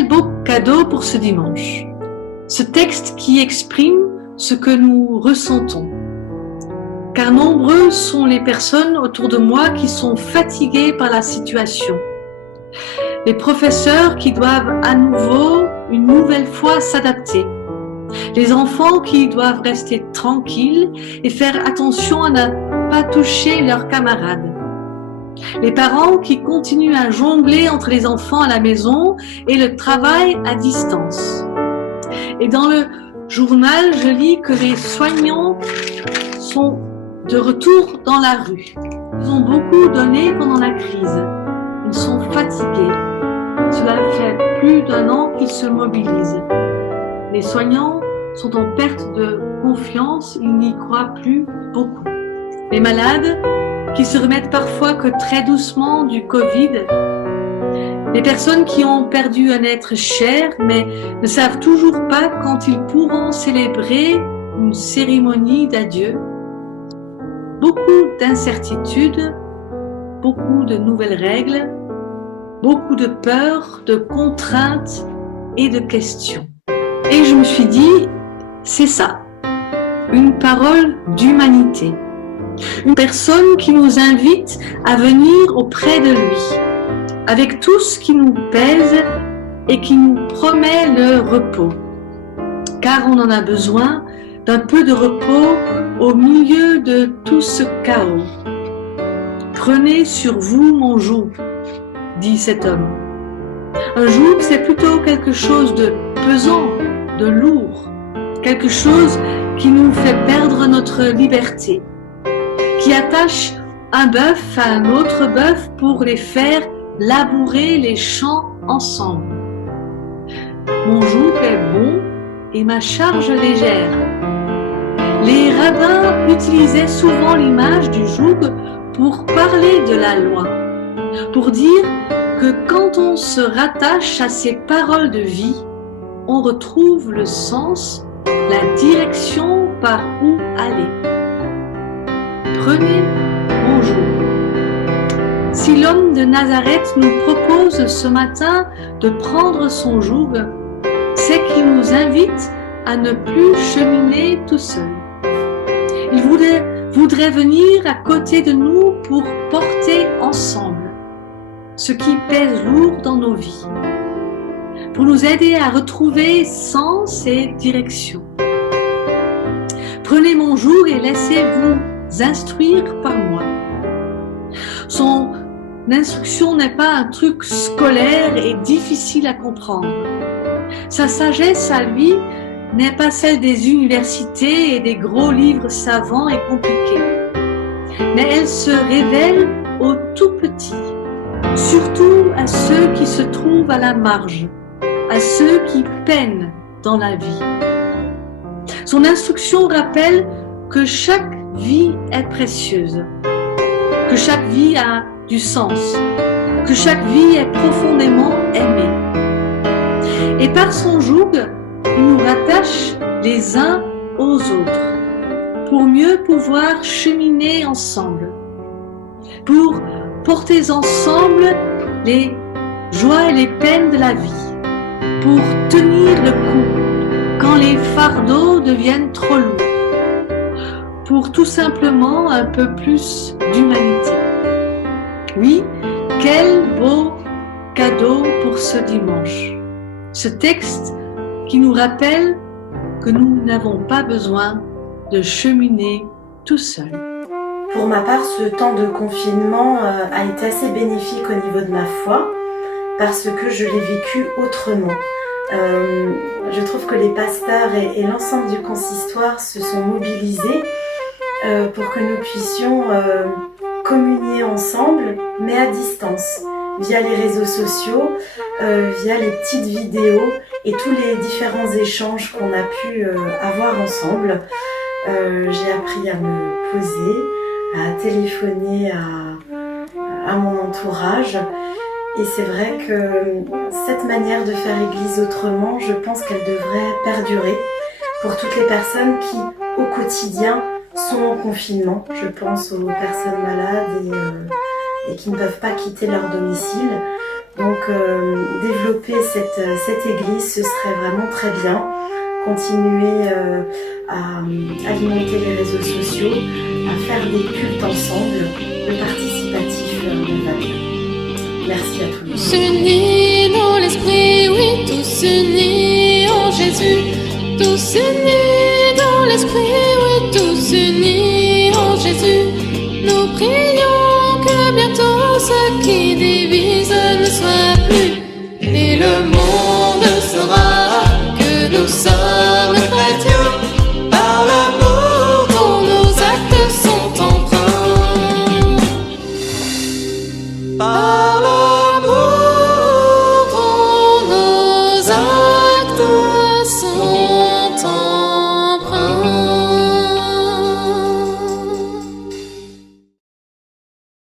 Quel beau cadeau pour ce dimanche. Ce texte qui exprime ce que nous ressentons. Car nombreux sont les personnes autour de moi qui sont fatiguées par la situation. Les professeurs qui doivent à nouveau, une nouvelle fois, s'adapter. Les enfants qui doivent rester tranquilles et faire attention à ne pas toucher leurs camarades. Les parents qui continuent à jongler entre les enfants à la maison et le travail à distance. Et dans le journal, je lis que les soignants sont de retour dans la rue. Ils ont beaucoup donné pendant la crise. Ils sont fatigués. Cela fait plus d'1 an qu'ils se mobilisent. Les soignants sont en perte de confiance, ils n'y croient plus beaucoup. Les malades qui se remettent parfois que très doucement du Covid. Les personnes qui ont perdu un être cher mais ne savent toujours pas quand ils pourront célébrer une cérémonie d'adieu. Beaucoup d'incertitudes, beaucoup de nouvelles règles, beaucoup de peurs, de contraintes et de questions. Et je me suis dit, c'est ça, une parole d'humanité. Une personne qui nous invite à venir auprès de lui, avec tout ce qui nous pèse et qui nous promet le repos. Car on en a besoin d'un peu de repos au milieu de tout ce chaos. Prenez sur vous mon joug, dit cet homme. Un joug, c'est plutôt quelque chose de pesant, de lourd, quelque chose qui nous fait perdre notre liberté, qui attache un bœuf à un autre bœuf pour les faire labourer les champs ensemble. Mon joug est bon et ma charge légère. Les rabbins utilisaient souvent l'image du joug pour parler de la loi, pour dire que quand on se rattache à ces paroles de vie, on retrouve le sens, la direction par où aller. Prenez mon joug. Si l'homme de Nazareth nous propose ce matin de prendre son joug, c'est qu'il nous invite à ne plus cheminer tout seul. Il voudrait venir à côté de nous pour porter ensemble ce qui pèse lourd dans nos vies, pour nous aider à retrouver sens et direction. Prenez mon joug et laissez-vous instruire par moi. Son instruction n'est pas un truc scolaire et difficile à comprendre. Sa sagesse à lui n'est pas celle des universités et des gros livres savants et compliqués. Mais elle se révèle aux tout petits, surtout à ceux qui se trouvent à la marge, à ceux qui peinent dans la vie. Son instruction rappelle que chaque vie est précieuse, que chaque vie a du sens, que chaque vie est profondément aimée. Et par son joug, il nous rattache les uns aux autres pour mieux pouvoir cheminer ensemble, pour porter ensemble les joies et les peines de la vie, pour tenir le coup quand les fardeaux deviennent trop lourds, pour tout simplement un peu plus d'humanité. Oui, quel beau cadeau pour ce dimanche. Ce texte qui nous rappelle que nous n'avons pas besoin de cheminer tout seul. Pour ma part, ce temps de confinement a été assez bénéfique au niveau de ma foi parce que je l'ai vécu autrement. Je trouve que les pasteurs et l'ensemble du consistoire se sont mobilisés pour que nous puissions communier ensemble, mais à distance, via les réseaux sociaux, via les petites vidéos et tous les différents échanges qu'on a pu avoir ensemble. J'ai appris à me poser, à téléphoner à mon entourage. Et c'est vrai que cette manière de faire église autrement, je pense qu'elle devrait perdurer pour toutes les personnes qui, au quotidien, sont en confinement. Je pense aux personnes malades et qui ne peuvent pas quitter leur domicile. Donc développer cette église, ce serait vraiment très bien. Continuer à alimenter les réseaux sociaux, à faire des cultes ensemble, le participatif me va bien. Merci à tous. Tous unis dans l'esprit, oui, tous unis en Jésus, tous unis dans l'esprit.